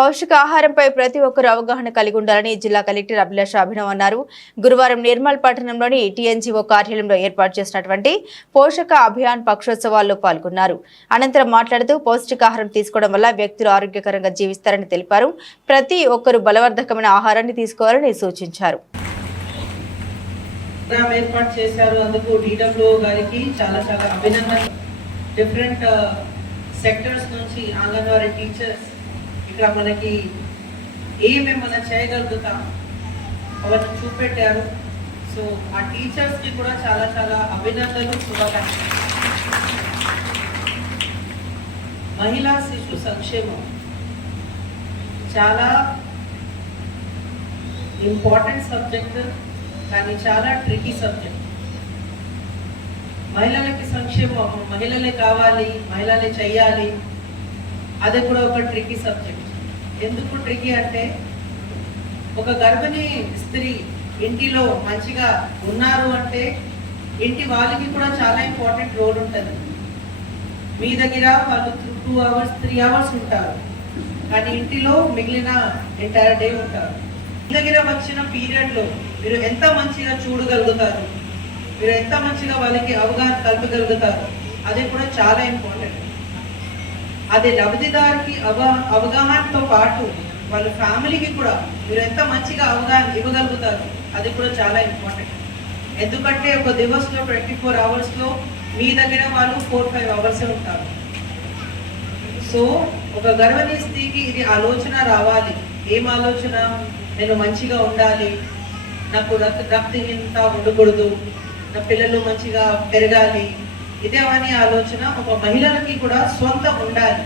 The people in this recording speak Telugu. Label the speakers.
Speaker 1: పౌష్టికాహారంపై ప్రతి ఒక్కరు అవగాహన కలిగి ఉండాలని జిల్లా కలెక్టర్ అభిలాష అభినవ్ అన్నారు. గురువారం నిర్మల్ పట్టణంలోని టీఎన్జీఓ కార్యాలయంలో ఏర్పాటు చేసినటువంటి పోషక అభియాన్ పక్షోత్సవాల్లో పాల్గొన్నారు. అనంతరం మాట్లాడుతూ పౌష్టికాహారం తీసుకోవడం వల్ల వ్యక్తులు ఆరోగ్యకరంగా జీవిస్తారని తెలిపారు. ప్రతి ఒక్కరు బలవర్ధకమైన ఆహారాన్ని తీసుకోవాలని సూచించారు.
Speaker 2: ప్రోగ్రామ్ ఏర్పాటు చేశారు. అందుకు గారికి చాలా చాలా డిఫరెంట్ సెక్టర్స్ నుంచి అంగన్వాడీ టీచర్స్ ఇక్కడ మనకి ఏమేమి మనం చేయగలుగుతాం అవన్నీ చూపెట్టారు. సో ఆ టీచర్స్కి కూడా చాలా చాలా అభినందనలు శుభాకాంక్షలు. మహిళా శిశు సంక్షేమం చాలా ఇంపార్టెంట్ సబ్జెక్ట్ కానీ చాలా ట్రికీ సబ్జెక్ట్ మహిళలకి సంక్షేమం మహిళలే కావాలి మహిళలే చేయాలి అది కూడా ఒక ట్రికీ సబ్జెక్ట్ ఎందుకు ట్రికీ అంటే ఒక గర్భిణీ స్త్రీ ఇంటిలో మంచిగా ఉన్నారు అంటే ఇంటి వాళ్ళకి కూడా చాలా ఇంపార్టెంట్ రోల్ ఉంటుంది. మీ దగ్గర వాళ్ళు టూ అవర్స్ త్రీ అవర్స్ ఉంటారు. కానీ ఇంటిలో మిగిలిన ఎంటైర్ డే ఉంటారు. మీ దగ్గర వచ్చిన పీరియడ్లో మీరు ఎంత మంచిగా చూడగలుగుతారు? మీరు ఎంత మంచిగా వాళ్ళకి అవగాహన కలపగలుగుతారు? అది కూడా చాలా ఇంపార్టెంట్. అది లబ్ధిదారికి అవ అవగాహనతో పాటు వాళ్ళ ఫ్యామిలీకి కూడా మీరు ఎంత మంచిగా అవగాహన ఇవ్వగలుగుతారు అది కూడా చాలా ఇంపార్టెంట్. ఎందుకంటే ఒక దివస్లో ట్వంటీ ఫోర్ అవర్స్లో మీ దగ్గర వాళ్ళు ఫోర్ ఫైవ్ అవర్సే ఉంటారు. సో ఒక గర్భిణీ స్త్రీకి ఇది ఆలోచన రావాలి. ఏం ఆలోచన? నేను మంచిగా ఉండాలి. నాకు రక్త రక్తహీనత ఉండకూడదు. నా పిల్లలు మంచిగా పెరగాలి. ఇదేమని ఆలోచన ఒక మహిళలకి కూడా సొంత ఉండాలి.